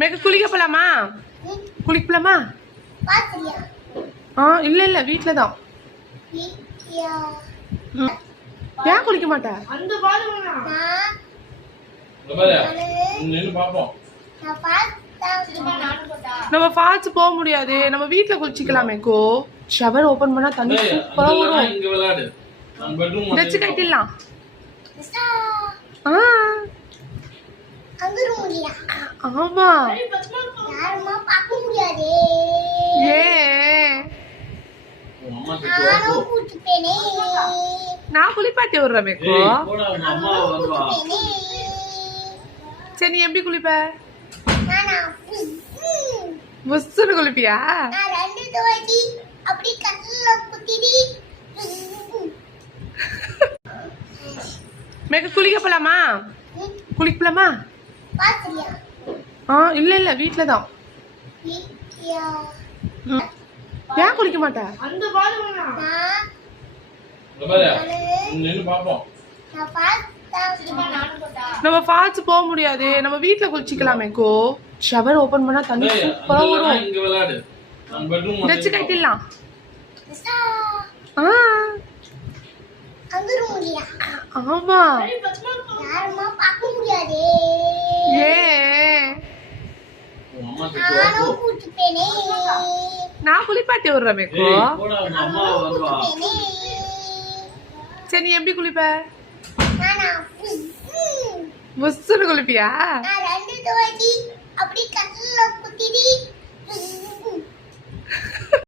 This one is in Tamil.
மேக குளிக்க போலாமா? குளிக்க போலாமா? இல்ல இல்ல வீட்ல தான். ஏன் குளிக்க மாட்டா? நம்ம ஃபால்ஸ் போக முடியாது, நம்ம வீட்ல குளிச்சிக்கலாமேக்கோ. ஷவர் ஓபன் பண்ணா தண்ணி சூப்பரா வரும். இங்க விளையாடு. நம்ம பெட்ரூம் வெச்சு கட்டிடலாம். அங்க ரூம்லயா? ஆமா. யாருமா பார்க்க முடியாதே. ஏ அம்மா நானும் கூட்டிப்பேனே. நான் குளிப்பாட்டி விடுறேன் மேக்கோ. போடா அம்மா வருவா. சரி நீ எப்படி குளிப்ப? நானா புஸ்ஸுன்னு குளிப்பியா? நான் ரெண்டு தோடி அப்படி கல்லுல குத்திடி. மேக குளிக்க போலாமா? குளிக்க போலாமா? பாத்தியா? இல்ல இல்ல வீட்ல தான். வீட்லயா? ஏன் குளிக்க மாட்டா? நான் நின்னு பாப்போம். நான் பார்த்தா நம்ம ஃபால்ஸ் போக முடியாது, நம்ம வீட்ல குளிச்சிக்கலாமேக்கோ. ஷவர் ஓபன் பண்ணா தண்ணி சூப்பரா வரும். இங்க விளையாடு. நம்ம பெட்ரூம் வெச்சு கட்டிடலாம். அங்க ரூம்லயா? ஆமா. யாருமா பார்க்க முடியாதே. ஏ அம்மா நானும் கூட்டிப்பேனே. நான் குளிப்பாட்டி விடுறேன் மேக்கோ. போடா அம்மா வருவா. சரி நீ எப்படி குளிப்ப? நானா புஸ்ஸுன்னு குளிப்பியா? நான் ரெண்டு தோடி அப்படி கல்லுல குத்திடி.